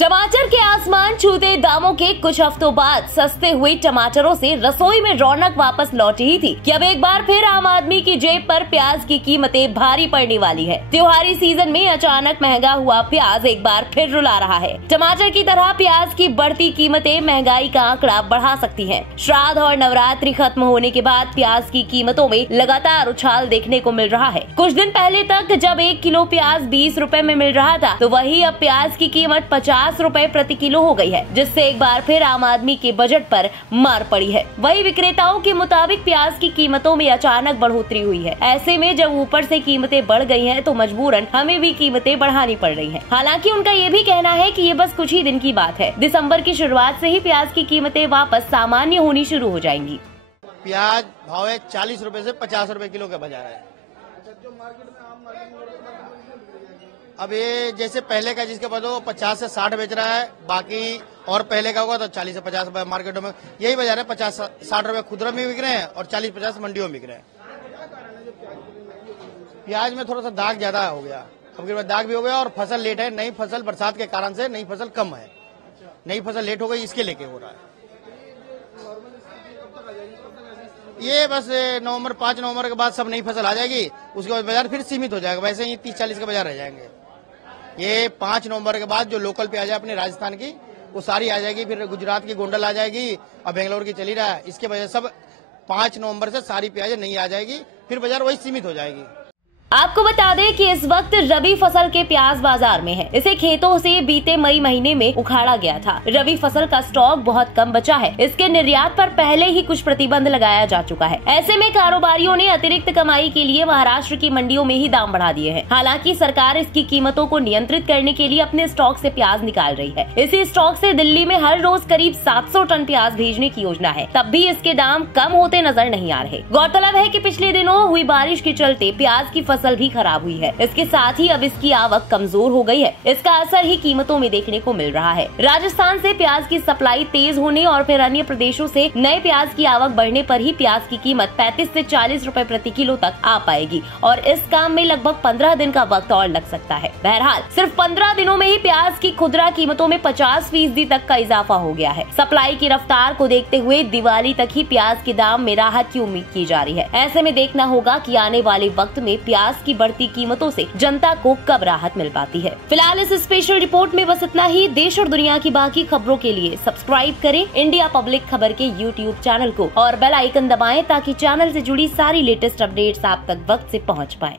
टमाटर के आसमान छूते दामों के कुछ हफ्तों बाद सस्ते हुए टमाटरों से रसोई में रौनक वापस लौट ही थी कि अब एक बार फिर आम आदमी की जेब पर प्याज की कीमतें भारी पड़ने वाली है। त्योहारी सीजन में अचानक महंगा हुआ प्याज एक बार फिर रुला रहा है। टमाटर की तरह प्याज की बढ़ती कीमतें महंगाई का आंकड़ा बढ़ा सकती हैं। श्राद्ध और नवरात्रि खत्म होने के बाद प्याज की कीमतों में लगातार उछाल देखने को मिल रहा है। कुछ दिन पहले तक जब 1 किलो प्याज 20 रुपए में मिल रहा था, तो वही अब प्याज की कीमत 50 रुपए प्रति किलो हो गई है, जिससे एक बार फिर आम आदमी के बजट पर मार पड़ी है। वही विक्रेताओं के मुताबिक प्याज की कीमतों में अचानक बढ़ोतरी हुई है। ऐसे में जब ऊपर से कीमतें बढ़ गई हैं, तो मजबूरन हमें भी कीमतें बढ़ानी पड़ रही हैं। हालांकि उनका ये भी कहना है कि ये बस कुछ ही दिन की बात है। दिसंबर की शुरुआत से ही प्याज की कीमतें वापस सामान्य होनी शुरू हो जाएंगी। प्याज भाव है 40 रुपए से 50 रुपए किलो का बाजार है। अब ये जैसे पहले का जिसके पास वो 50 से 60 बेच रहा है, बाकी और पहले का होगा तो 40 से 50 रुपए मार्केटों में यही बाजार है। 50-60 रुपए खुदरा में बिक रहे हैं और 40-50 मंडियों में बिक रहे हैं। प्याज में थोड़ा सा दाग ज्यादा हो गया, अब दाग भी हो गया और फसल लेट है। नई फसल बरसात के कारण से नई फसल कम है, नई फसल लेट हो गई, इसके लेके हो रहा है। ये बस 5 नवंबर के बाद सब नई फसल आ जाएगी, उसके बाद बाजार फिर सीमित हो जाएगा। वैसे ही 30-40 के बाजार रह जाएंगे। ये 5 नवंबर के बाद जो लोकल प्याज है अपने राजस्थान की, वो सारी आ जाएगी। फिर गुजरात की गोंडल आ जाएगी और बेंगलोर की चली रहा है। इसके वजह से सब 5 नवंबर से सारी प्याज नहीं आ जाएगी, फिर बाजार वही सीमित हो जाएगी। आपको बता दें कि इस वक्त रबी फसल के प्याज बाजार में है। इसे खेतों से बीते मई महीने में उखाड़ा गया था। रबी फसल का स्टॉक बहुत कम बचा है। इसके निर्यात पर पहले ही कुछ प्रतिबंध लगाया जा चुका है। ऐसे में कारोबारियों ने अतिरिक्त कमाई के लिए महाराष्ट्र की मंडियों में ही दाम बढ़ा दिए हैं। हालांकि सरकार इसकी कीमतों को नियंत्रित करने के लिए अपने स्टॉक से प्याज निकाल रही है। इसी स्टॉक से दिल्ली में हर रोज करीब 700 टन प्याज भेजने की योजना है। तब भी इसके दाम कम होते नजर नहीं आ रहे। गौरतलब है कि पिछले दिनों हुई बारिश के चलते प्याज की फसल भी खराब हुई है। इसके साथ ही अब इसकी आवक कमजोर हो गई है। इसका असर ही कीमतों में देखने को मिल रहा है। राजस्थान से प्याज की सप्लाई तेज होने और फिर अन्य प्रदेशों से नए प्याज की आवक बढ़ने पर ही प्याज की कीमत 35 से 40 रुपए प्रति किलो तक आ पाएगी और इस काम में लगभग 15 दिन का वक्त और लग सकता है। बहरहाल सिर्फ 15 दिनों में ही प्याज की खुदरा कीमतों में 50% तक का इजाफा हो गया है। सप्लाई की रफ्तार को देखते हुए दिवाली तक ही प्याज के दाम में राहत की उम्मीद की जा रही है। ऐसे में देखना होगा कि आने वाले वक्त में प्याज की बढ़ती कीमतों से जनता को कब राहत मिल पाती है। फिलहाल इस स्पेशल रिपोर्ट में बस इतना ही। देश और दुनिया की बाकी खबरों के लिए सब्सक्राइब करें इंडिया पब्लिक खबर के YouTube चैनल को और बेल आइकन दबाएं ताकि चैनल से जुड़ी सारी लेटेस्ट अपडेट्स आप तक वक्त से पहुंच पाए।